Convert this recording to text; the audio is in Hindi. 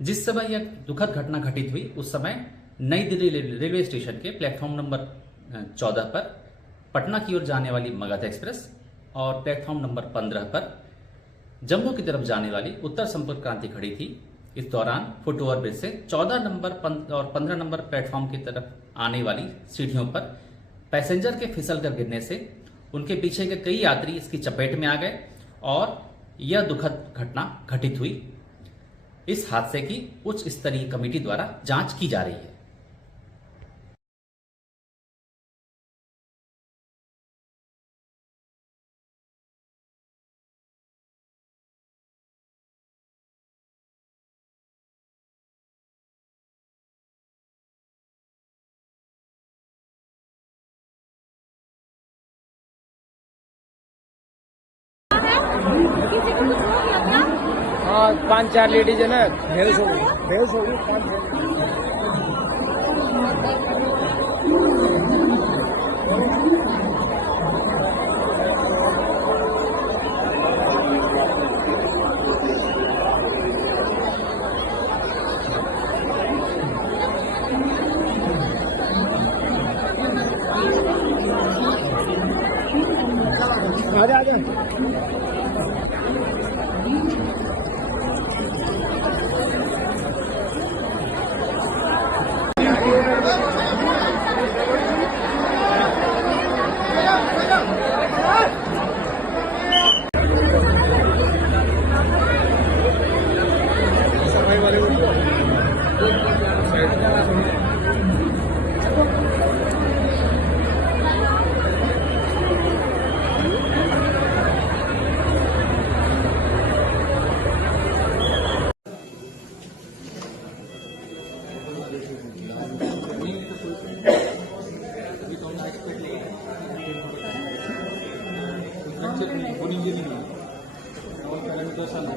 जिस समय यह दुखद घटना घटित हुई उस समय नई दिल्ली रेलवे स्टेशन के प्लेटफॉर्म नंबर 14 पर पटना की ओर जाने वाली मगध एक्सप्रेस और प्लेटफॉर्म नंबर 15 पर जम्मू की तरफ जाने वाली उत्तर संपर्क क्रांति खड़ी थी। इस दौरान फुट ओवर ब्रिज से 14 नंबर और 15 नंबर प्लेटफॉर्म की तरफ आने वाली सीढ़ियों पर पैसेंजर के फिसल कर गिरने से उनके पीछे के कई यात्री इसकी चपेट में आ गए और यह दुखद घटना घटित हुई। इस हादसे की उच्च स्तरीय कमेटी द्वारा जांच की जा रही है। किसी को कुछ हो गया क्या? हाँ 5-4 लेडीज है ना, बेहोश हो गई 5-6। आजा Kuning gini nih. Kalau kalian itu salah.